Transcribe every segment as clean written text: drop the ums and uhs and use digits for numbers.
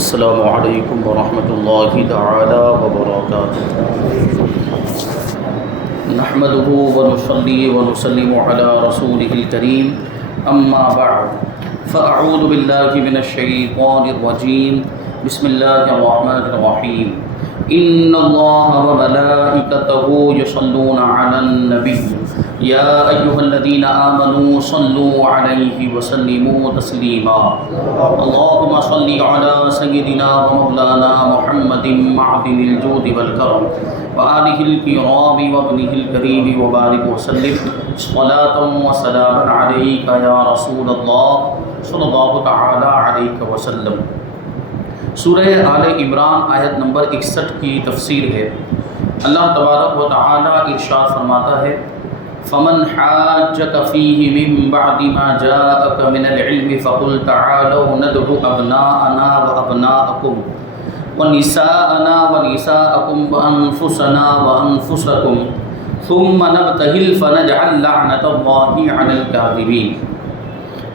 السلام علیکم ورحمۃ اللہ تعالی وبرکاتہ۔ نحمده ونصلي ونسلم على رسوله الكريم اما بعد فاعوذ باللہ من الشیطان الرجیم بسم اللہ الرحمن الرحیم ان اللہ وملائکته یصلون علی النبی یا ایھا الذین آمنوا صلوا علیہ وسلموا تسلیما اللهم صل علی سیدنا ومولانا محمد معدن الجود والکرم وآلہ الکرام وابنہ الکریم وبارک وسلم صلاۃ وسلام علیک یا رسول اللہ صلی اللہ تعالی علیہ وسلم۔ سورہ آل عمران آیت نمبر 61 کی تفسیر ہے۔ اللہ تبارک و تعالی ارشاد فرماتا ہے فمن حاجک فیہ من بعد ما جاءک من العلم فقل تعالوا ندعو ابناءنا وابناءکم ونساءنا ونساءکم وانفسنا وانفسکم ثم نبتہل فنجعل لعنۃ اللہ علی الکاذبین۔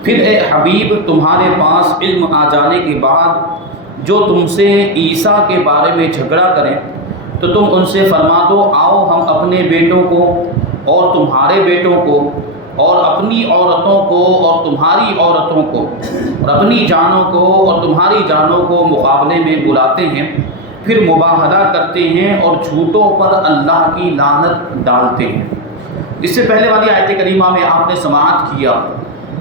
پھر اے حبیب تمہارے پاس علم آ جانے کے بعد جو تم سے عیسیٰ کے بارے میں جھگڑا کریں تو تم ان سے فرما دو آؤ ہم اپنے بیٹوں کو اور تمہارے بیٹوں کو اور اپنی عورتوں کو اور تمہاری عورتوں کو اور اپنی جانوں کو اور تمہاری جانوں کو مقابلے میں بلاتے ہیں، پھر مباہلہ کرتے ہیں اور جھوٹوں پر اللہ کی لعنت ڈالتے ہیں۔ اس سے پہلے والی آیت کریمہ میں آپ نے سماعت کیا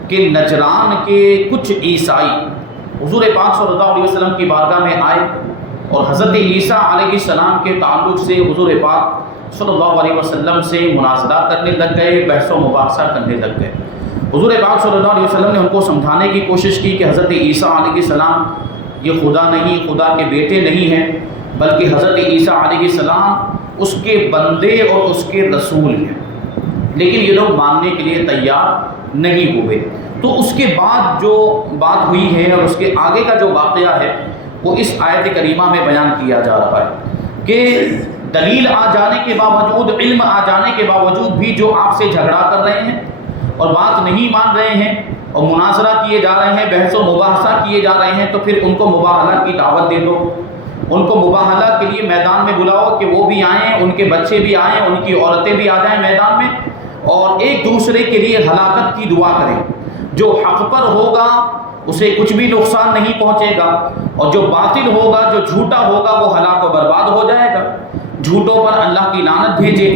کہ نجران کے کچھ عیسائی حضور پاک صلی اللہ علیہ وسلم کی بارگاہ میں آئے اور حضرت عیسیٰ علیہ السلام کے تعلق سے حضور پاک صلی اللہ علیہ وسلم سے مناظرہ کرنے لگ گئے، بحث و مباحثہ کرنے لگ گئے۔ حضور پاک صلی اللہ علیہ وسلم نے ان کو سمجھانے کی کوشش کی کہ حضرت عیسیٰ علیہ السلام یہ خدا نہیں، خدا کے بیٹے نہیں ہیں، بلکہ حضرت عیسیٰ علیہ السلام اس کے بندے اور اس کے رسول ہیں، لیکن یہ لوگ ماننے کے لیے تیار نہیں ہوئے۔ تو اس کے بعد جو بات ہوئی ہے اور اس کے آگے کا جو واقعہ ہے وہ اس آیت کریمہ میں بیان کیا جا رہا ہے کہ دلیل آ جانے کے باوجود، علم آ جانے کے باوجود بھی جو آپ سے جھگڑا کر رہے ہیں اور بات نہیں مان رہے ہیں اور مناظرہ کیے جا رہے ہیں، بحث و مباحثہ کیے جا رہے ہیں، تو پھر ان کو مباہلہ کی دعوت دے دو، ان کو مباہلہ کے لیے میدان میں بلاؤ کہ وہ بھی آئیں، ان کے بچے بھی آئیں، ان کی عورتیں بھی آ جائیں میدان میں، اور ایک دوسرے کے لیے ہلاکت کی دعا کریں۔ جو حق پر ہوگا اسے کچھ بھی نقصان نہیں پہنچے گا، اور جو باطل ہوگا، جو جھوٹا ہوگا، وہ ہلاک و برباد ہو جائے گا۔ جھوٹوں پر اللہ کی لعنت بھیجے۔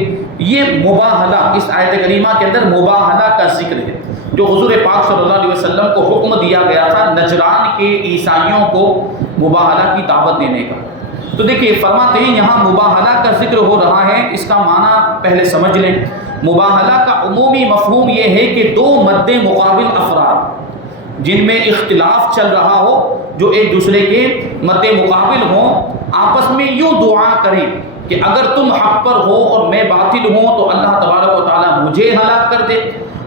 یہ مباہلہ اس آیت کریمہ کے اندر مباہلہ کا ذکر ہے، جو حضور پاک صلی اللہ علیہ وسلم کو حکم دیا گیا تھا نجران کے عیسائیوں کو مباہلہ کی دعوت دینے کا۔ تو دیکھیے فرماتے ہیں یہاں مباہلہ کا ذکر ہو رہا ہے، اس کا معنی پہلے سمجھ لیں۔ مباہلہ کا عمومی مفہوم یہ ہے کہ دو مد مقابل افراد جن میں اختلاف چل رہا ہو، جو ایک دوسرے کے مد مقابل ہوں، آپس میں یوں دعا کریں کہ اگر تم حق پر ہو اور میں باطل ہوں تو اللہ تبارک و تعالیٰ مجھے ہلاک کر دے،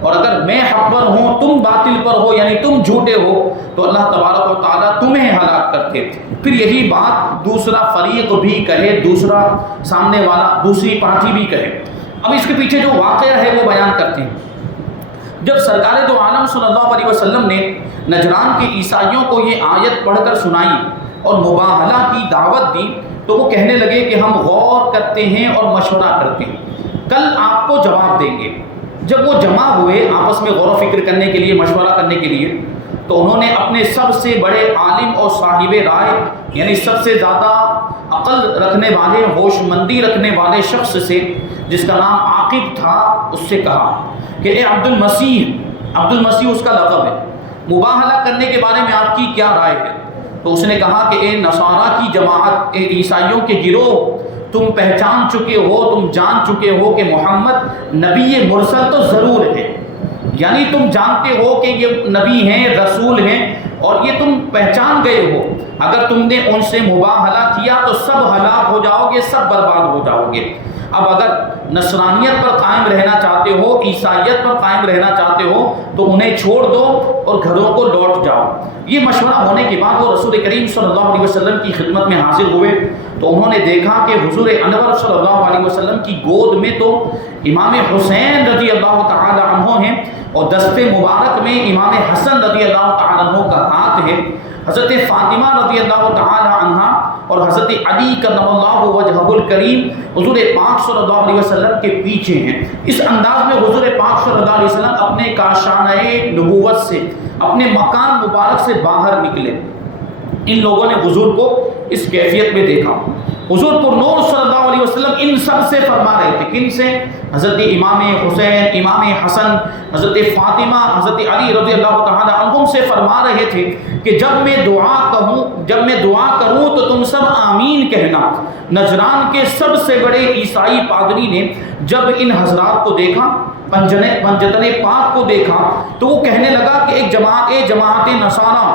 اور اگر میں حق پر ہوں تم باطل پر ہو یعنی تم جھوٹے ہو تو اللہ تبارک و تعالیٰ تمہیں ہلاک کر دے۔ پھر یہی بات دوسرا فریق بھی کہے، دوسرا سامنے والا دوسری پارٹی بھی کہے۔ اب اس کے پیچھے جو واقعہ ہے وہ بیان کرتے ہیں۔ جب سرکار دو عالم صلی اللہ علیہ وسلم نے نجران کے عیسائیوں کو یہ آیت پڑھ کر سنائی اور مباہلہ کی دعوت دی تو وہ کہنے لگے کہ ہم غور کرتے ہیں اور مشورہ کرتے ہیں، کل آپ کو جواب دیں گے۔ جب وہ جمع ہوئے آپس میں غور و فکر کرنے کے لیے، مشورہ کرنے کے لیے، تو انہوں نے اپنے سب سے بڑے عالم اور صاحب رائے یعنی سب سے زیادہ عقل رکھنے والے، ہوش مندی رکھنے والے شخص سے جس کا نام عاقب تھا، اس سے کہا کہ اے عبد المسیح اس کا لقب ہے، مباہلہ کرنے کے بارے میں آپ کی کیا رائے ہے؟ تو اس نے کہا کہ اے نصارہ کی جماعت، اے عیسائیوں کے گروہ، تم پہچان چکے ہو، تم جان چکے ہو کہ محمد نبی مرسل تو ضرور ہے، یعنی تم جانتے ہو کہ یہ نبی ہیں، رسول ہیں، اور یہ تم پہچان گئے ہو۔ اگر تم نے ان سے مباہلہ کیا تو سب ہلاک ہو جاؤ گے، سب برباد ہو جاؤ گے۔ اب اگر نصرانیت پر قائم رہنا چاہتے ہو، عیسائیت پر قائم رہنا چاہتے ہو تو انہیں چھوڑ دو اور گھروں کو لوٹ جاؤ۔ یہ مشورہ ہونے کے بعد وہ رسول کریم صلی اللہ علیہ وسلم کی خدمت میں حاضر ہوئے تو انہوں نے دیکھا کہ حضور انور صلی اللہ علیہ وسلم کی گود میں تو امام حسین رضی اللہ تعالی عنہ ہیں اور دست مبارک میں امام حسن رضی اللہ تعالی عنہ کا ہاتھ ہے۔ حضرت فاطمہ رضی اللہ تعالی عنہا اور حضرت علی کرم اللہ وجہہ الکریم حضور پاک صلی اللہ علیہ وسلم کے پیچھے ہیں۔ اس انداز میں حضور پاک صلی اللہ علیہ وسلم اپنے کاشانہ نبوت سے، اپنے مکان مبارک سے باہر نکلے۔ ان لوگوں نے حضور کو اس کیفیت میں دیکھا۔ حضور پر نور صلی اللہ علیہ وسلم ان سب سے فرما رہے تھے۔ کن سے؟ حضرت امام حسین، امام حسن، حضرت فاطمہ، حضرت علی رضی اللہ تعالی عنہم سے فرما رہے تھے کہ جب میں دعا کروں تو تم سب آمین کہنا۔ نجران کے سب سے بڑے عیسائی پادری نے جب ان حضرات کو دیکھا، پنجتن پاک کو دیکھا، تو وہ کہنے لگا کہ ایک جماعت نصارہ،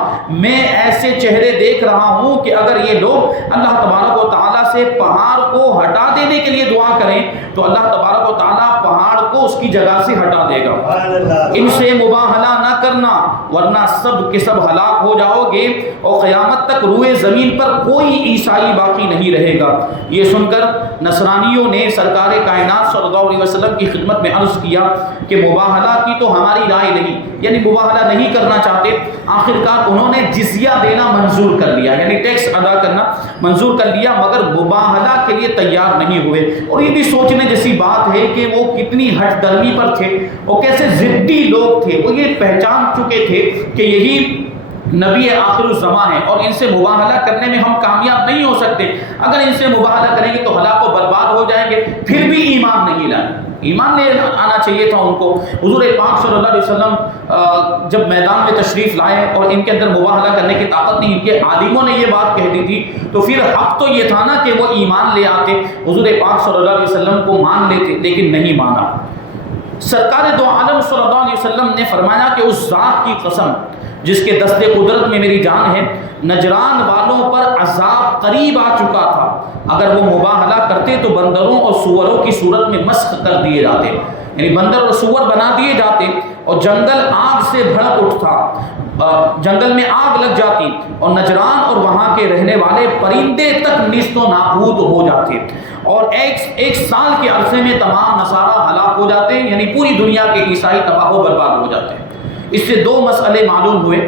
میں ایسے چہرے دیکھ رہا ہوں کہ اگر یہ لوگ اللہ تبارک و تعالیٰ سے پہاڑ کو ہٹا دینے کے لیے دعا کریں تو اللہ تبارک و تعالیٰ پہاڑ کو اس کی جگہ سے ہٹا دے گا۔ ان سے مباہلہ نہ کرنا ورنہ سب کے سب ہلاک ہو جاؤ گے اور قیامت تک روئے زمین پر کوئی عیسائی باقی نہیں رہے گا۔ یہ سن کر نصرانیوں نے سرکار کائنات صلی اللہ علیہ وسلم کی خدمت میں عرض کیا کہ مباہلہ کی تو ہماری رائے نہیں، یعنی مباہلہ نہیں کرنا چاہتے۔ آخرکار انہوں نے جزیہ دینا منظور کر لیا، یعنی ٹیکس ادا کرنا منظور کر لیا، مگر مباہلہ کے لیے تیار نہیں ہوئے۔ اور یہ بھی سوچنے جیسی بات ہے کہ وہ کتنی ہٹ درمی پر تھے، وہ کیسے ضدی لوگ تھے۔ وہ یہ پہچان چکے تھے کہ یہی نبی آخر الزماں ہیں اور ان سے مباہلہ کرنے میں ہم کامیاب نہیں ہو سکتے۔ اگر ان سے مباہلہ کریں گے تو ہلاک و برباد ہو جائیں گے، پھر بھی ایمان نہیں لائیں۔ ایمان لے آنا چاہیے تھا ان کو۔ حضور پاک صلی اللہ علیہ وسلم جب میدان میں تشریف لائے اور ان کے اندر مباہلہ کرنے کی طاقت نہیں، ان کے عالموں نے یہ بات کہہ دی تھی، تو پھر حق تو یہ تھا نا کہ وہ ایمان لے آتے، حضور پاک صلی اللہ علیہ وسلم کو مان لیتے، لیکن نہیں مانا۔ سرکار دو عالم صلی اللہ علیہ وسلم نے فرمایا کہ اس ذات کی قسم جس کے دست قدرت میں میری جان ہے، نجران والوں پر عذاب قریب آ چکا تھا، اگر وہ مباہلہ کرتے تو بندروں اور سوروں کی صورت میں مسخ کر دیے جاتے، یعنی بندر اور سور بنا دیے جاتے اور جنگل آگ سے بھڑک اٹھتا، جنگل میں آگ لگ جاتی اور نجران اور وہاں کے رہنے والے پرندے تک نیست و نابود ہو جاتے، اور ایک سال کے عرصے میں تمام نصارہ ہلاک ہو جاتے، یعنی پوری دنیا کے عیسائی تباہ و برباد ہو جاتے۔ اس سے دو مسئلے معلوم ہوئے،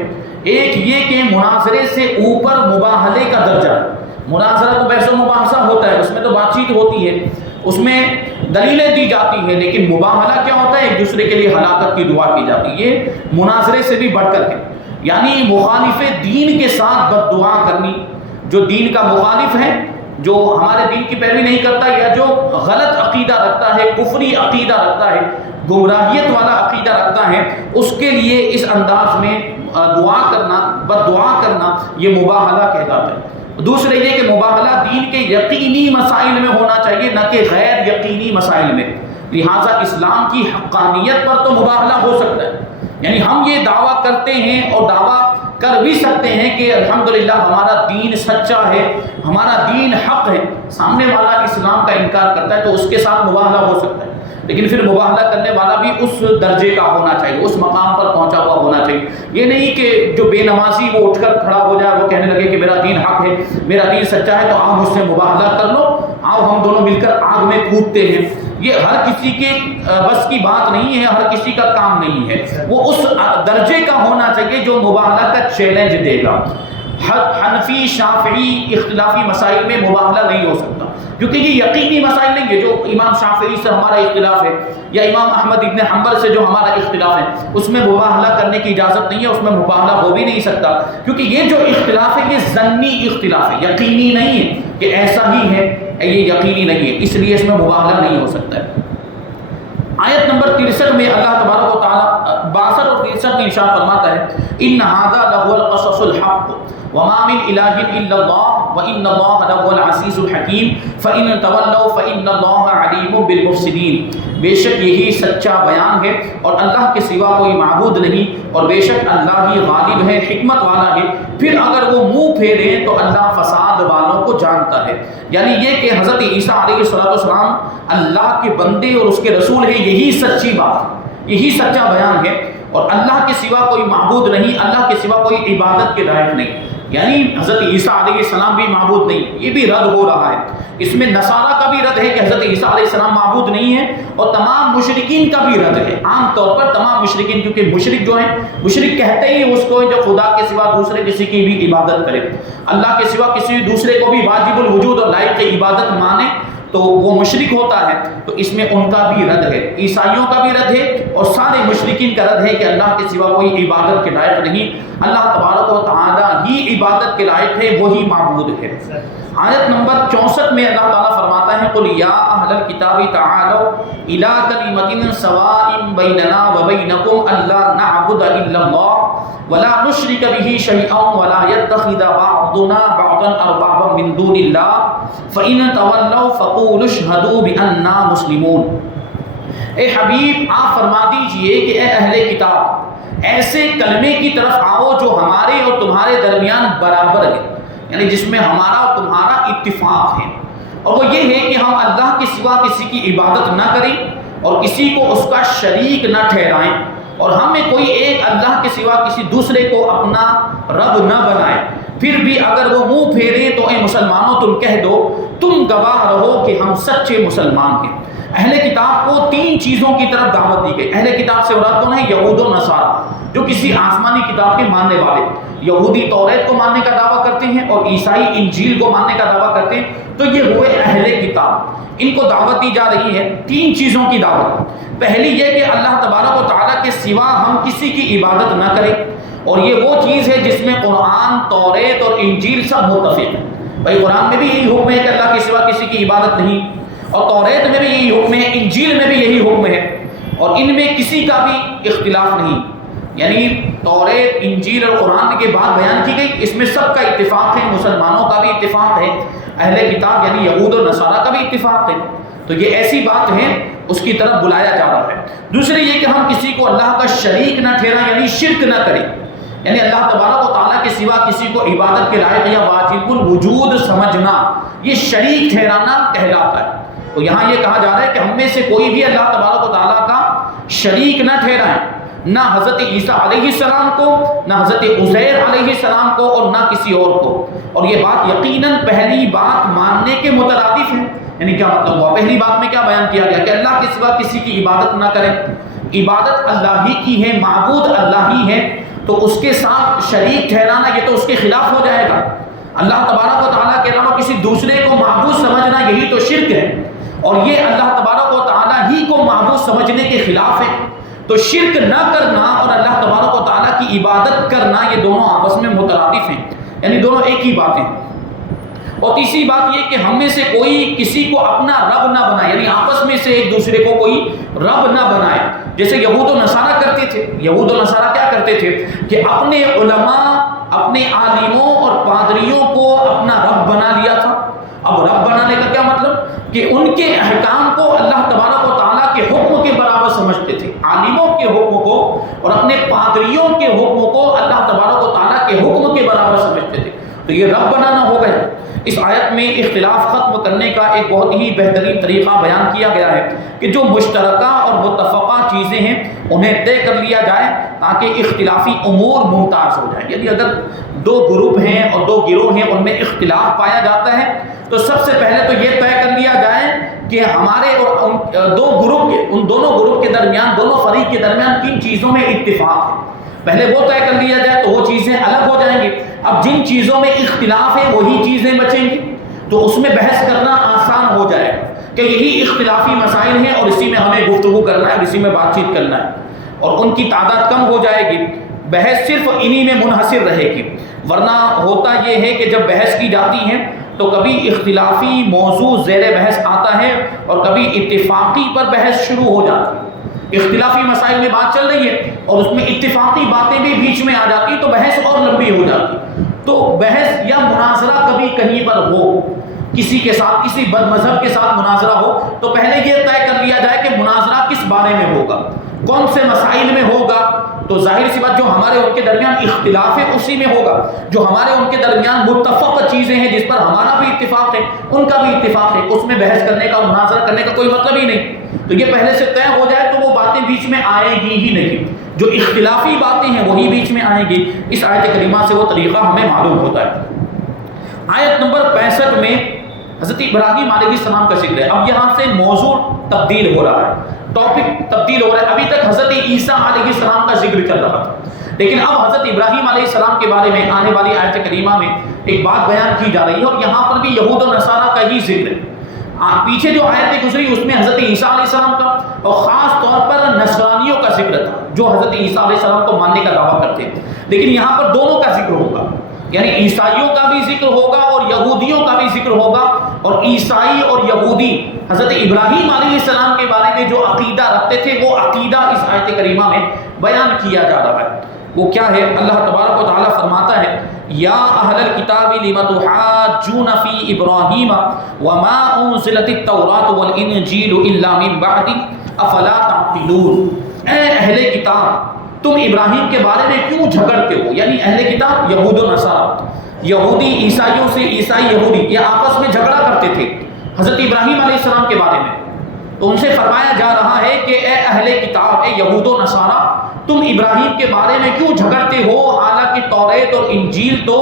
ایک یہ کہ مناظرے سے اوپر مباہلے کا درجہ، مناظرہ تو بحث و مباحثہ ہوتا ہے، اس میں تو بات چیت ہوتی ہے، اس میں دلیلیں دی جاتی ہیں، لیکن مباہلہ کیا ہوتا ہے؟ ایک دوسرے کے لیے ہلاکت کی دعا کی جاتی ہے، یہ مناظرے سے بھی بڑھ کر کے، یعنی مخالف دین کے ساتھ بد دعا کرنی، جو دین کا مخالف ہے، جو ہمارے دین کی پیروی نہیں کرتا یا جو غلط عقیدہ رکھتا ہے، کفری عقیدہ رکھتا ہے، گمراہیت والا عقیدہ رکھتا ہے، اس کے لیے اس انداز میں دعا کرنا، بد دعا کرنا، یہ مباہلہ کہلاتا ہے۔ دوسرے یہ کہ مباہلہ دین کے یقینی مسائل میں ہونا چاہیے، نہ کہ غیر یقینی مسائل میں، لہٰذا اسلام کی حقانیت پر تو مباہلہ ہو سکتا ہے، یعنی ہم یہ دعویٰ کرتے ہیں اور دعویٰ کر بھی سکتے ہیں کہ الحمدللہ ہمارا دین سچا ہے، ہمارا دین حق ہے، سامنے والا اسلام کا انکار کرتا ہے تو اس کے ساتھ مباہلہ ہو سکتا ہے، لیکن پھر مباہلہ کرنے والا بھی اس درجے کا ہونا چاہیے، اس مقام پر پہنچا ہوا ہونا چاہیے۔ یہ نہیں کہ جو بے نمازی وہ اٹھ کر کھڑا ہو جائے، وہ کہنے لگے کہ میرا دین حق ہے، میرا دین سچا ہے، تو آؤ مجھ سے مباہلہ کر لو، آؤ ہم دونوں مل کر آگ میں کودتے ہیں۔ یہ ہر کسی کے بس کی بات نہیں ہے، ہر کسی کا کام نہیں ہے، وہ اس درجے کا ہونا چاہیے جو مباہلہ کا چیلنج دے گا۔ حنفی شافعی اختلافی مسائل میں مباہلہ نہیں ہو سکتا، کیونکہ یہ یقینی مسائل نہیں ہے۔ جو امام شافعی سے ہمارا اختلاف ہے یا امام احمد ابن حنبل سے جو ہمارا اختلاف ہے، اس میں مباہلہ کرنے کی اجازت نہیں ہے، اس میں مباہلہ ہو بھی نہیں سکتا، کیونکہ یہ جو اختلاف ہے یہ ظنی اختلاف ہے، یقینی نہیں ہے کہ ایسا ہی ہے، یہ یقینی نہیں ہے، اس لیے اس میں مباہلہ نہیں ہو سکتا ہے۔ آیت نمبر 63 میں اللہ تبارک و تعالیٰ 62 اور 63 میں ارشاد فرماتا ہے، ان ھذا لہو القصص الحق وما من الہ الا اللہ وان اللہ لہو العزیز الحکیم فان تولوا فان اللہ علیم بالمفسدین۔ بے شک یہی سچا بیان ہے اور اللہ کے سوا کوئی معبود نہیں، اور بے شک اللہ ہی غالب ہے، حکمت والا ہے، پھر اگر وہ منہ پھیریں تو اللہ فساد والوں کو جانتا ہے۔ یعنی یہ کہ حضرت عیسیٰ علیہ السلام اللہ کے بندے اور اس کے رسول ہیں، یہی سچی بات، یہی سچا بیان ہے، اور اللہ کے سوا کوئی معبود نہیں، اللہ کے سوا کوئی عبادت کے لائق نہیں۔ یعنی حضرت عیسیٰ علیہ السلام بھی معبود نہیں، یہ بھی رد ہو رہا ہے۔ اس میں نصارہ کا بھی رد ہے کہ حضرت عیسیٰ علیہ السلام معبود نہیں ہے، اور تمام مشرکین کا بھی رد ہے۔ عام طور پر تمام مشرکین، کیونکہ مشرک جو ہیں، مشرک کہتے ہی اس کو جو خدا کے سوا دوسرے کسی کی بھی عبادت کرے، اللہ کے سوا کسی دوسرے کو بھی واجب الوجود اور لائق عبادت مانے تو وہ مشرک ہوتا ہے۔ تو اس میں ان کا بھی رد ہے، عیسائیوں کا بھی رد ہے، اور سارے مشرکین کا رد ہے کہ اللہ کے سوا کوئی عبادت کے لائق نہیں، اللہ تبارک و تعالی ہی عبادت کے لائق ہے، وہی معبود ہے۔ آیت نمبر 64 میں اللہ تعالیٰ فرماتا ہے قُلْ يَا أَهْلَ الْكِتَابِ تَعَالَوْا إِلَىٰ كَلِمَةٍ سَوَاءٍ بَيْنَنَا وَبَيْنَكُمْ أَلَّا نَعْبُدَ إِلَّا اللَّهَ وَلَا نُشْرِكَ بِهِ شَيْئًا وَلَا يَتَّخِذَ بَعْضُنَا بَعْضًا أَرْبَابًا مِّن دُونِ اللَّهِ فَإِن تَوَلَّوْا فَقُولُوا اشْهَدُوا بِأَنَّا مُسْلِمُونَ۔ اے حبیب آپ فرما دیجئے کہ اے اہل کتاب، ایسے کلمے کی طرف آؤ جو ہمارے اور تمہارے درمیان برابر ہے، یعنی جس میں ہمارا اور تمہارا اتفاق ہے، اور وہ یہ ہے کہ ہم اللہ کے سوا کسی کی عبادت نہ کریں اور کسی کو اس کا شریک نہ ٹھہرائیں، اور ہم میں کوئی ایک اللہ کے سوا کسی دوسرے کو اپنا رب نہ بنائے۔ پھر بھی اگر وہ منہ پھیرے تو اے مسلمانوں تم کہہ دو، تم گواہ رہو کہ ہم سچے مسلمان ہیں۔ اہل کتاب کو 3 چیزوں کی طرف دعوت دی گئی۔ اہل کتاب سے مراد کون ہے؟ یہود و نصارہ، جو کسی آسمانی کتاب کے ماننے والے۔ یہودی توریت کو ماننے کا دعویٰ کرتے ہیں اور عیسائی انجیل کو ماننے کا دعویٰ کرتے ہیں، تو یہ ہوئے اہل کتاب۔ ان کو دعوت دی جا رہی ہے 3 چیزوں کی دعوت۔ پہلی یہ کہ اللہ تبارک و تعالیٰ کے سوا ہم کسی کی عبادت نہ کریں، اور یہ وہ چیز ہے جس میں قرآن، توریت اور انجیل سب متفق ہیں۔ بھائی قرآن میں بھی یہی حکم ہے کہ اللہ کے سوا کسی کی عبادت نہیں، اور توریت میں بھی یہی حکم ہے، انجیل میں بھی یہی حکم ہے، اور ان میں کسی کا بھی اختلاف نہیں۔ یعنی توریت، انجیل اور قرآن کے بعد بیان کی گئی، اس میں سب کا اتفاق ہے، مسلمانوں کا بھی اتفاق ہے، اہل کتاب یعنی یہود اور نصارہ کا بھی اتفاق ہے۔ تو یہ ایسی بات ہے، اس کی طرف بلایا جا رہا ہے۔ دوسرے یہ کہ ہم کسی کو اللہ کا شریک نہ ٹھہرائیں، یعنی شرک نہ کریں، یعنی اللہ تبارک و تعالیٰ کے سوا کسی کو عبادت کے لائق یا واجب الوجود سمجھنا، یہ شریک ٹھہرانا کہلاتا ہے۔ تو یہاں یہ کہا جا رہا ہے کہ ہم میں سے کوئی بھی اللہ تبارک و تعالیٰ کا شریک نہ ٹھہرائیں، نہ حضرت عیسیٰ علیہ السلام کو، نہ حضرت عزیر علیہ السلام کو، اور نہ کسی اور کو۔ اور یہ بات یقیناً پہلی بات ماننے کے مترادف ہے۔ یعنی کیا مطلب ہوا؟ پہلی بات میں کیا بیان کیا گیا کہ اللہ کے سوا کسی کی عبادت نہ کریں، عبادت اللہ ہی کی ہے، معبود اللہ ہی ہے، تو اس کے ساتھ شریک ٹھہرانا یہ تو اس کے خلاف ہو جائے گا۔ اللہ تبارک و تعالیٰ کے علاوہ کسی دوسرے کو معبود سمجھنا یہی تو شرک ہے، اور یہ اللہ تبارک و تعالیٰ ہی کو معبود سمجھنے کے خلاف ہے۔ تو شرک نہ کرنا اور اللہ تبارک و تعالیٰ کی عبادت کرنا یہ دونوں آپس میں مترادف ہیں، یعنی دونوں ایک ہی باتیں۔ اور تیسری بات یہ کہ ہم میں سے کوئی کسی کو اپنا رب نہ بنائے، یعنی آپس میں سے ایک دوسرے کو کوئی رب نہ بنائے، جیسے یہود و نصارہ کرتے تھے۔ یہود و نصارہ کیا کرتے تھے کہ اپنے علماء، اپنے عالموں اور پادریوں کو اپنا رب بنا لیا تھا۔ اب رب بنانے کا کیا مطلب کہ ان کے احکام کو اللہ تبارک و تعالیٰ کے حکم کے برابر سمجھتے تھے، عالموں کے حکم کو اور اپنے پادریوں کے حکم کو اللہ تبارک و تعالیٰ کے حکم کے برابر سمجھتے تھے۔ تو یہ رب بنانا ہو گیا۔ اس آیت میں اختلاف ختم کرنے کا ایک بہت ہی بہترین طریقہ بیان کیا گیا ہے کہ جو مشترکہ اور متفقہ چیزیں ہیں انہیں طے کر لیا جائے تاکہ اختلافی امور ممتاز ہو جائیں۔ یعنی اگر 2 گروپ ہیں اور 2 گروہ ہیں، ان میں اختلاف پایا جاتا ہے، تو سب سے پہلے تو یہ طے کر لیا جائے کہ ہمارے اور ان 2 گروپ کے، ان دونوں گروپ کے درمیان، دونوں فریق کے درمیان کن چیزوں میں اتفاق ہے۔ پہلے وہ طے کر لیا جائے تو وہ چیزیں الگ ہو جائیں گی۔ اب جن چیزوں میں اختلاف ہے وہی چیزیں بچیں گی، تو اس میں بحث کرنا آسان ہو جائے گا کہ یہی اختلافی مسائل ہیں اور اسی میں ہمیں گفتگو کرنا ہے اور اسی میں بات چیت کرنا ہے، اور ان کی تعداد کم ہو جائے گی، بحث صرف انہی میں منحصر رہے گی۔ ورنہ ہوتا یہ ہے کہ جب بحث کی جاتی ہے تو کبھی اختلافی موضوع زیر بحث آتا ہے اور کبھی اتفاقی پر بحث شروع ہو جاتی ہے۔ اختلافی مسائل میں بات چل رہی ہے اور اس میں اتفاقی باتیں بھی بیچ میں آ جاتی تو بحث اور لمبی ہو جاتی۔ تو بحث یا مناظرہ کبھی کہیں پر ہو، کسی کے ساتھ، کسی بد مذہب کے ساتھ مناظرہ ہو، تو پہلے یہ طے کر لیا جائے کہ مناظرہ کس بارے میں ہوگا، کون سے مسائل میں ہوگا۔ تو ظاہر سی بات جو ہمارے ان کے درمیان اختلاف ہے اسی میں ہوگا، جو ہمارے ان کے درمیان متفق چیزیں ہیں جس پر ہمارا بھی اتفاق ہے، ان کا بھی اتفاق ہے، اس میں بحث کرنے کا، مناظرہ کرنے کا کوئی مطلب ہی نہیں۔ تو یہ پہلے سے طے ہو جائے تو وہ باتیں باتیں بیچ میں آئے گی ہی نہیں، جو اختلافی باتیں ہیں وہی بیچ میں آئیں گی۔ اس آیت کریمہ سے وہ طریقہ ہمیں معلوم ہوتا ہے۔ آیت نمبر 65 میں حضرت ابراہیم علیہ السلام کا ذکر ہے۔ اب یہاں سے موضوع تبدیل ہو رہا ہے، ٹاپک تبدیل ہو رہا ہے۔ ابھی تک حضرت عیسیٰ علیہ السلام کا ذکر چل رہا تھا، لیکن اب حضرت ابراہیم علیہ السلام کے بارے میں آنے والی آیت کریمہ میں ایک بات بیان کی جا رہی ہے، اور یہاں پر بھی یہود و نصارہ کا ہی ذکر ہے۔ پیچھے جو آیت گزری اس میں حضرت عیسیٰ علیہ السلام کا اور خاص طور پر نصرانیوں کا ذکر تھا، جو حضرت عیسیٰ علیہ السلام کو ماننے کا دعویٰ کرتے ہیں، لیکن یہاں پر دونوں کا ذکر ہوگا، یعنی عیسائیوں کا بھی ذکر ہوگا اور یہودیوں کا بھی ذکر ہوگا۔ اور عیسائی اور یہودی حضرت ابراہیم علیہ السلام کے بارے میں جو عقیدہ رکھتے تھے وہ عقیدہ اس آیت کریمہ میں بیان کیا جا رہا ہے۔ وہ کیا ہے؟ اللہ تبارک و تعالیٰ فرماتا ہے یا اہل الکتاب لم تحاجون فی ابراہیم وما انزلت التوراۃ والانجیل الا من بعد افلا تعقلون۔ اے اہل کتاب تم ابراہیم کے بارے میں کیوں جھگڑتے ہو؟ یعنی اہل کتاب یہود و نصارہ، یہودی عیسائیوں سے، عیسائی یہودی، یہ آپس میں جھگڑا کرتے تھے حضرت ابراہیم علیہ السلام کے بارے میں۔ تو ان سے فرمایا جا رہا ہے کہ اے اہل کتاب، اے یہود و نصارہ، تم ابراہیم کے بارے میں کیوں جھگڑتے ہو، حالانکہ توریت اور انجیل تو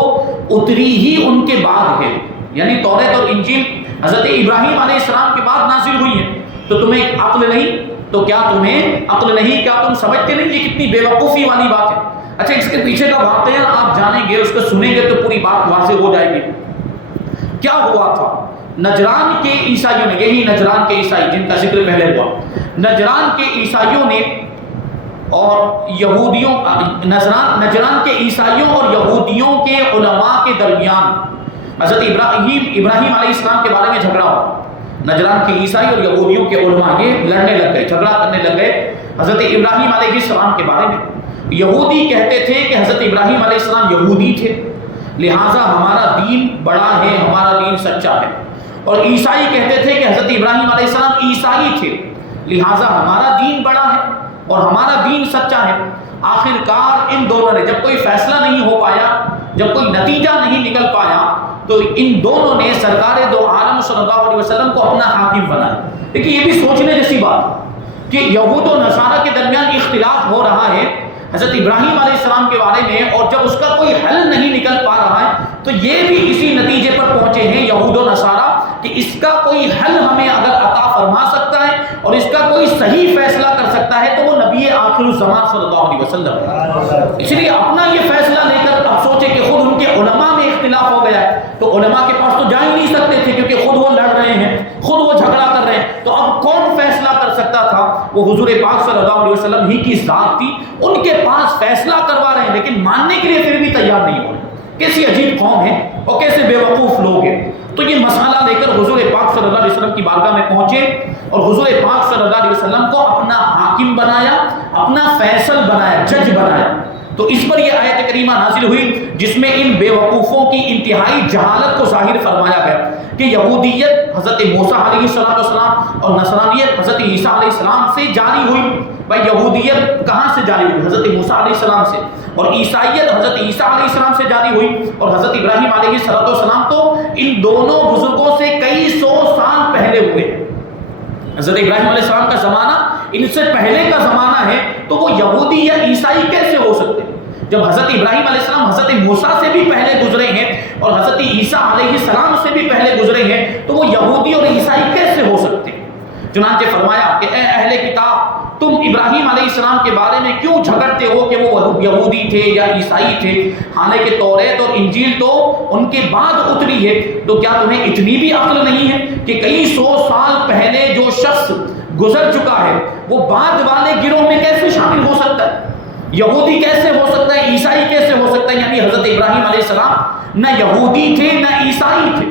اتری ہی ان کے بعد ہے۔ یعنی توریت اور انجیل حضرت ابراہیم علیہ السلام کے بعد نازل ہوئی ہیں، تو تمہیں عقل نہیں؟ تو کیا تمہیں عقل نہیں؟ کیا تم سمجھتے نہیں؟ یہ کتنی بے وقوفی والی بات ہے۔ اچھا، اس کے پیچھے کا واقعہ آپ جانیں گے، اس کو سنیں گے تو پوری بات واضح ہو جائے گی۔ کیا ہوا تھا؟ نجران کے عیسائیوں نے، یہی نجران کے عیسائی جن کا ذکر پہلے ہوا، نجران کے عیسائیوں نے اور یہودیوں، نجران کے عیسائیوں اور یہودیوں کے علماء کے درمیان حضرت ابراہیم علیہ السلام کے بارے میں جھگڑا ہوا۔ نجران کے عیسائی اور یہودیوں کے علماء یہ لڑنے لگ گئے، جھگڑا کرنے لگ گئے حضرت ابراہیم علیہ السلام کے بارے میں۔ یہودی کہتے تھے کہ حضرت ابراہیم علیہ السلام یہودی تھے، لہٰذا ہمارا دین بڑا ہے، ہمارا دین سچا ہے۔ اور عیسائی کہتے تھے کہ حضرت ابراہیم علیہ السلام عیسائی تھے، لہٰذا ہمارا دین بڑا ہے اور ہمارا دین سچا ہے۔ آخر کار ان دونوں نے جب کوئی فیصلہ نہیں ہو پایا، جب کوئی نتیجہ نہیں نکل پایا، تو ان دونوں نے سرکار دو عالم صلی اللہ علیہ وسلم کو اپنا حاکم بنایا۔ لیکن یہ بھی سوچنے جیسی بات کہ یہود و نصارہ کے درمیان اختلاف ہو رہا ہے حضرت ابراہیم علیہ السلام کے بارے میں، اور جب اس کا کوئی حل نہیں نکل پا رہا ہے تو یہ بھی اسی نتیجے پر پہنچے ہیں یہود و نصارہ کہ اس کا کوئی حل ہمیں اگر عطا فرما سکتا ہے اور اس کا کوئی صحیح فیصلہ کر سکتا ہے تو وہ نبی آخر الزمان صلی اللہ علیہ وسلم ہے۔ اس لیے اپنا یہ فیصلہ لے کر اب سوچے کہ خود ان کے علماء میں اختلاف ہو گیا ہے، تو علماء کے پاس تو جا ہی نہیں سکتے تھے کیونکہ خود وہ لڑ رہے ہیں، خود وہ جھگڑا کر رہے ہیں، تو اب کون فیصلہ کر سکتا تھا؟ وہ حضور پاک صلی اللہ علیہ وسلم ہی کی ذات تھی، ان کے پاس فیصلہ کروا رہے ہیں لیکن ماننے کے لیے پھر بھی تیار نہیں ہو رہے۔ کیسی عجیب قوم ہے اور کیسے بے وقوف لوگ ہیں۔ تو یہ مسئلہ لے کر حضور پاک صلی اللہ علیہ وسلم کی بارگاہ میں پہنچے اور حضور پاک صلی اللہ علیہ وسلم کو اپنا حاکم بنایا، اپنا فیصل بنایا، جج بنایا۔ تو اس پر یہ آیت کریمہ نازل ہوئی جس میں ان بے وقوفوں کی انتہائی جہالت کو ظاہر فرمایا گیا کہ یہودیت حضرت موسیٰ علیہ السلام اور نصرانیت حضرت عیسیٰ علیہ السلام سے جاری ہوئی۔ بھائی یہودیت کہاں سے جاری ہوئی؟ حضرت موسیٰ علیہ السلام سے، اور عیسائیت حضرت عیسیٰ علیہ السلام سے جاری ہوئی، اور حضرت ابراہیم علیہ السلام تو ان دونوں بزرگوں سے کئی سو سال پہلے ہوئے۔ حضرت ابراہیم علیہ السلام کا زمانہ ان سے پہلے کا زمانہ ہے، تو وہ یہودی یا عیسائی کیسے ہو سکتے ہیں؟ جب حضرت ابراہیم علیہ السلام حضرت موسیٰ سے بھی پہلے گزرے ہیں اور حضرت عیسیٰ علیہ السلام سے بھی پہلے گزرے ہیں، تو وہ یہودی اور عیسائی کیسے ہو سکتے ہیں؟ چنانچہ فرمایا کہ اے اہل کتاب تم ابراہیم علیہ السلام کے بارے میں کیوں جھگڑتے ہو کہ وہ یہودی تھے یا عیسائی تھے، حالانکہ توریت اور انجیل تو ان کے بعد اتری ہے۔ تو کیا تمہیں اتنی بھی عقل نہیں ہے کہ کئی سو سال پہلے جو شخص گزر چکا ہے وہ بعد والے گروہ میں کیسے شامل ہو سکتا ہے؟ یہودی کیسے ہو سکتا ہے؟ عیسائی کیسے ہو سکتا ہے؟ یعنی حضرت ابراہیم علیہ السلام نہ یہودی تھے نہ عیسائی تھے،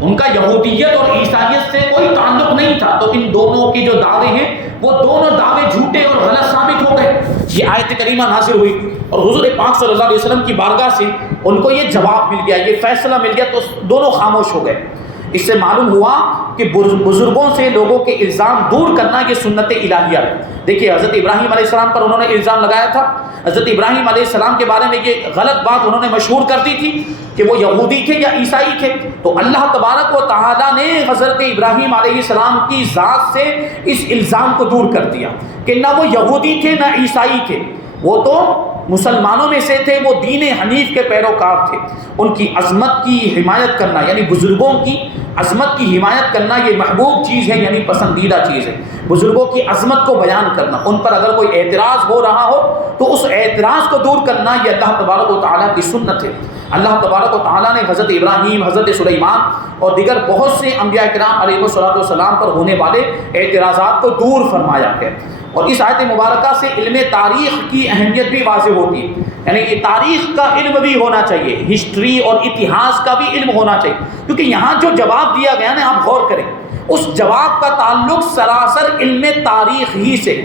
ان کا یہودیت اور عیسائیت سے کوئی تعلق نہیں تھا۔ تو ان دونوں کے جو دعوے ہیں وہ دونوں دعوے جھوٹے اور غلط ثابت ہو گئے۔ یہ آیت کریمہ نازل ہوئی اور حضور پاک صلی اللہ علیہ وسلم کی بارگاہ سے ان کو یہ جواب مل گیا، یہ فیصلہ مل گیا، تو دونوں خاموش ہو گئے۔ اس سے معلوم ہوا کہ بزرگوں سے لوگوں کے الزام دور کرنا یہ سنت الہیہ ہے۔ دیکھیے حضرت ابراہیم علیہ السلام پر انہوں نے الزام لگایا تھا، حضرت ابراہیم علیہ السلام کے بارے میں یہ غلط بات انہوں نے مشہور کر دی تھی کہ وہ یہودی تھے یا عیسائی تھے، تو اللہ تبارک و تعالیٰ نے حضرت ابراہیم علیہ السلام کی ذات سے اس الزام کو دور کر دیا کہ نہ وہ یہودی تھے نہ عیسائی تھے، وہ تو مسلمانوں میں سے تھے، وہ دین حنیف کے پیروکار تھے۔ ان کی عظمت کی حمایت کرنا، یعنی بزرگوں کی عظمت کی حمایت کرنا یہ محبوب چیز ہے، یعنی پسندیدہ چیز ہے۔ بزرگوں کی عظمت کو بیان کرنا، ان پر اگر کوئی اعتراض ہو رہا ہو تو اس اعتراض کو دور کرنا یہ اللہ تبارک و تعالیٰ کی سنت ہے۔ اللہ تبارک و تعالیٰ نے حضرت ابراہیم، حضرت سلیمان اور دیگر بہت سے انبیاء کرام علیہ السلام پر ہونے والے اعتراضات کو دور فرمایا ہے۔ اور اس آیت مبارکہ سے علم تاریخ کی اہمیت بھی واضح ہوتی ہے، یعنی یہ تاریخ کا علم بھی ہونا چاہیے، ہسٹری اور اتہاس کا بھی علم ہونا چاہیے، کیونکہ یہاں جو جواب دیا گیا نا، آپ غور کریں، اس جواب کا تعلق سراسر علم تاریخ ہی سے،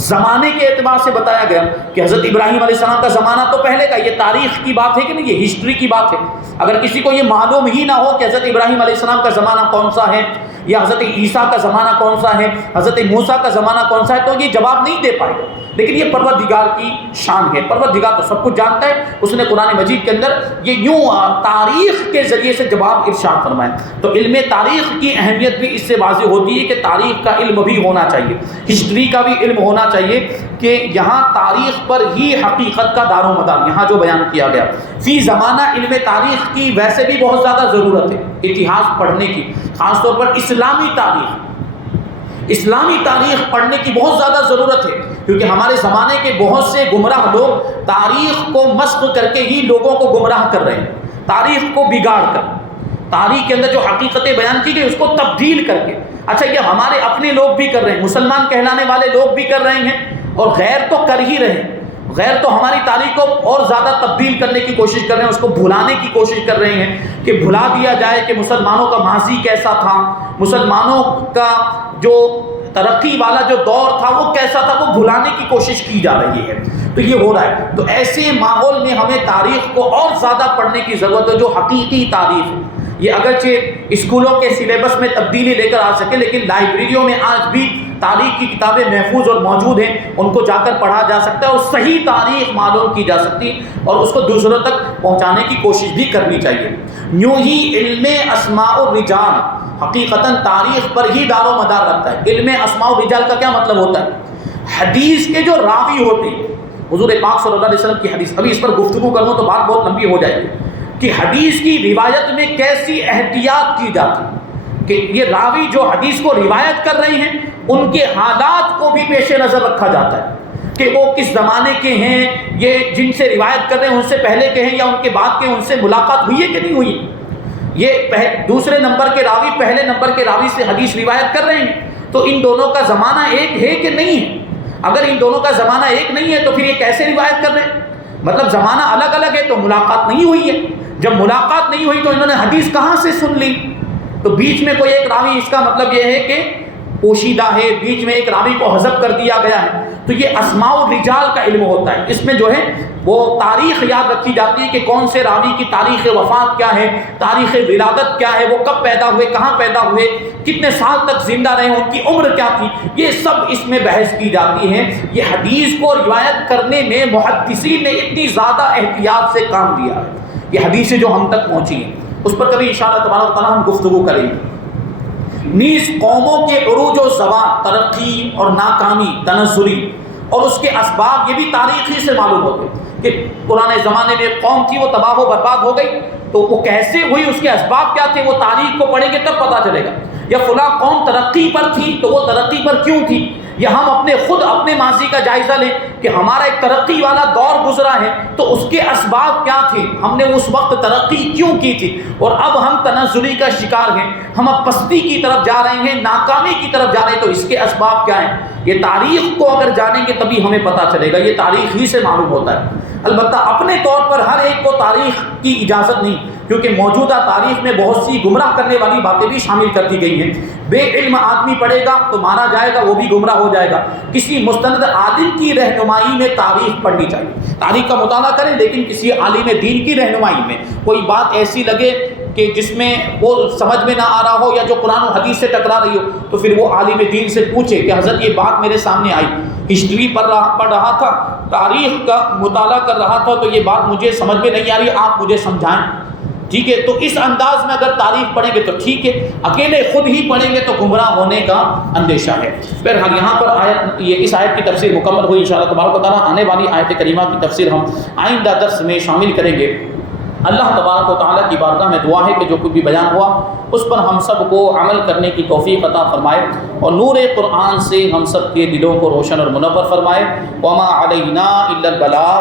زمانے کے اعتبار سے بتایا گیا کہ حضرت ابراہیم علیہ السلام کا زمانہ تو پہلے کا، یہ تاریخ کی بات ہے کہ نہیں، یہ ہسٹری کی بات ہے۔ اگر کسی کو یہ معلوم ہی نہ ہو کہ حضرت ابراہیم علیہ السلام کا زمانہ کون سا ہے یا حضرت عیسیٰ کا زمانہ کون سا ہے، حضرت موسیٰ کا زمانہ کون سا ہے، تو یہ جواب نہیں دے پائے گا۔ لیکن یہ پروردگار کی شان ہے، پروردگار تو سب کچھ جانتا ہے، اس نے قرآن مجید کے اندر یہ یوں تاریخ کے ذریعے سے جواب ارشاد فرمایا۔ تو علم تاریخ کی اہمیت بھی اس سے واضح ہوتی ہے کہ تاریخ کا علم بھی ہونا چاہیے، ہسٹری کا بھی علم ہونا چاہیے، کہ یہاں تاریخ پر ہی حقیقت کا دار و مدار، یہاں جو بیان کیا گیا فی زمانہ علم تاریخ کی ویسے بھی بہت زیادہ ضرورت ہے، اتہاس پڑھنے کی، خاص طور پر اسلامی تاریخ پڑھنے کی بہت زیادہ ضرورت ہے، کیونکہ ہمارے زمانے کے بہت سے گمراہ لوگ تاریخ کو مسخ کر کے ہی لوگوں کو گمراہ کر رہے ہیں، تاریخ کو بگاڑ کر، تاریخ کے اندر جو حقیقتیں بیان کی گئی اس کو تبدیل کر کے۔ اچھا، یہ ہمارے اپنے لوگ بھی کر رہے ہیں، مسلمان کہلانے والے لوگ بھی کر رہے ہیں، اور غیر تو کر ہی رہے ہیں، غیر تو ہماری تاریخ کو اور زیادہ تبدیل کرنے کی کوشش کر رہے ہیں، اس کو بھلانے کی کوشش کر رہے ہیں کہ بھلا دیا جائے کہ مسلمانوں کا ماضی کیسا تھا، مسلمانوں کا جو ترقی والا جو دور تھا وہ کیسا تھا، وہ بھلانے کی کوشش کی جا رہی ہے۔ تو یہ ہو رہا ہے، تو ایسے ماحول میں ہمیں تاریخ کو اور زیادہ پڑھنے کی ضرورت ہے، جو حقیقی تاریخ ہے۔ یہ اگرچہ اسکولوں کے سلیبس میں تبدیلی لے کر آ سکے، لیکن لائبریریوں میں آج بھی تاریخ کی کتابیں محفوظ اور موجود ہیں، ان کو جا کر پڑھا جا سکتا ہے اور صحیح تاریخ معلوم کی جا سکتی ہے، اور اس کو دوسروں تک پہنچانے کی کوشش بھی کرنی چاہیے۔ یوں ہی علم اسماء الرجال حقیقتاً تاریخ پر ہی دار و مدار رکھتا ہے۔ علم اسماء الرجال کا کیا مطلب ہوتا ہے؟ حدیث کے جو راوی ہوتے ہیں، حضور پاک صلی اللہ علیہ وسلم کی حدیث، ابھی اس پر گفتگو کروں تو بات بہت لمبی ہو جائے گی کہ حدیث کی روایت میں کیسی احتیاط کی جاتی ہے، کہ یہ راوی جو حدیث کو روایت کر رہے ہیں ان کے حالات کو بھی پیش نظر رکھا جاتا ہے کہ وہ کس زمانے کے ہیں، یہ جن سے روایت کر رہے ہیں ان سے پہلے کے ہیں یا ان کے بعد کے، ان سے ملاقات ہوئی ہے کہ نہیں ہوئی، یہ دوسرے نمبر کے راوی پہلے نمبر کے راوی سے حدیث روایت کر رہے ہیں، تو ان دونوں کا زمانہ ایک ہے کہ نہیں ہے؟ اگر ان دونوں کا زمانہ ایک نہیں ہے تو پھر یہ کیسے روایت کر رہے ہیں؟ مطلب زمانہ الگ الگ ہے تو ملاقات نہیں ہوئی ہے، جب ملاقات نہیں ہوئی تو انہوں نے حدیث کہاں سے سن لی؟ تو بیچ میں کوئی ایک راوی، اس کا مطلب یہ ہے کہ پوشیدہ ہے، بیچ میں ایک راوی کو حذف کر دیا گیا ہے۔ تو یہ اسماء الرجال کا علم ہوتا ہے، اس میں جو ہے وہ تاریخ یاد رکھی جاتی ہے کہ کون سے راوی کی تاریخ وفات کیا ہے، تاریخ ولادت کیا ہے، وہ کب پیدا ہوئے، کہاں پیدا ہوئے، کتنے سال تک زندہ رہے، ان کی عمر کیا تھی، یہ سب اس میں بحث کی جاتی ہے۔ یہ حدیث کو روایت کرنے میں محدثین نے اتنی زیادہ احتیاط سے کام لیا ہے، یہ حدیثیں جو ہم تک پہنچی ہیں اس پر کبھی انشاءاللہ تبارک و تعالیٰ ہم گفتگو کریں گے۔ نیز قوموں کے عروج و زوال، ترقی اور ناکامی، تنزلی اور اس کے اسباب یہ بھی تاریخی سے معلوم ہوتے کہ پرانے زمانے میں قوم تھی وہ تباہ و برباد ہو گئی، تو وہ کیسے ہوئی، اس کے اسباب کیا تھے، وہ تاریخ کو پڑھیں گے تب پتہ چلے گا۔ یا فلاں قوم ترقی پر تھی تو وہ ترقی پر کیوں تھی، یا ہم خود اپنے ماضی کا جائزہ لیں کہ ہمارا ایک ترقی والا دور گزرا ہے تو اس کے اسباب کیا تھے، ہم نے اس وقت ترقی کیوں کی تھی، اور اب ہم تنزلی کا شکار ہیں، ہم اب پستی کی طرف جا رہے ہیں، ناکامی کی طرف جا رہے ہیں، تو اس کے اسباب کیا ہیں۔ یہ تاریخ کو اگر جانیں گے تبھی ہمیں پتہ چلے گا، یہ تاریخ ہی سے معلوم ہوتا ہے۔ البتہ اپنے طور پر ہر ایک کو تاریخ کی اجازت نہیں، کیونکہ موجودہ تاریخ میں بہت سی گمراہ کرنے والی باتیں بھی شامل کر دی گئی ہیں۔ بے علم آدمی پڑھے گا تو مارا جائے گا، وہ بھی گمراہ ہو جائے گا۔ کسی مستند عالم کی رہنمائی میں تاریخ پڑھنی چاہیے، تاریخ کا مطالعہ کریں، لیکن کسی عالم دین کی رہنمائی میں کوئی بات ایسی لگے کہ جس میں وہ سمجھ میں نہ آ رہا ہو یا جو قرآن و حدیث سے ٹکرا رہی ہو تو پھر وہ عالم دین سے پوچھے کہ حضرت یہ بات میرے سامنے آئی، ہسٹری پڑھ رہا تھا، تاریخ کا مطالعہ کر رہا تھا، تو یہ بات مجھے سمجھ میں نہیں آ رہی، آپ مجھے سمجھائیں. ٹھیک ہے، تو اس انداز میں اگر تاریخ پڑھیں گے تو ٹھیک ہے، اکیلے خود ہی پڑھیں گے تو گمراہ ہونے کا اندیشہ ہے. بہرحال یہاں پر اس آیت کی تفسیر مکمل ہوئی. انشاءاللہ تبارک و تعالیٰ آنے والی آیت کریمہ کی تفسیر ہم آئندہ درس میں شامل کریں گے. اللہ تبارک و تعالیٰ کی بارگاہ میں دعا ہے کہ جو کچھ بھی بیان ہوا اس پر ہم سب کو عمل کرنے کی توفیق عطا فرمائے اور نور قرآن سے ہم سب کے دلوں کو روشن اور منور فرمائے. وما علینا الا البلاغ.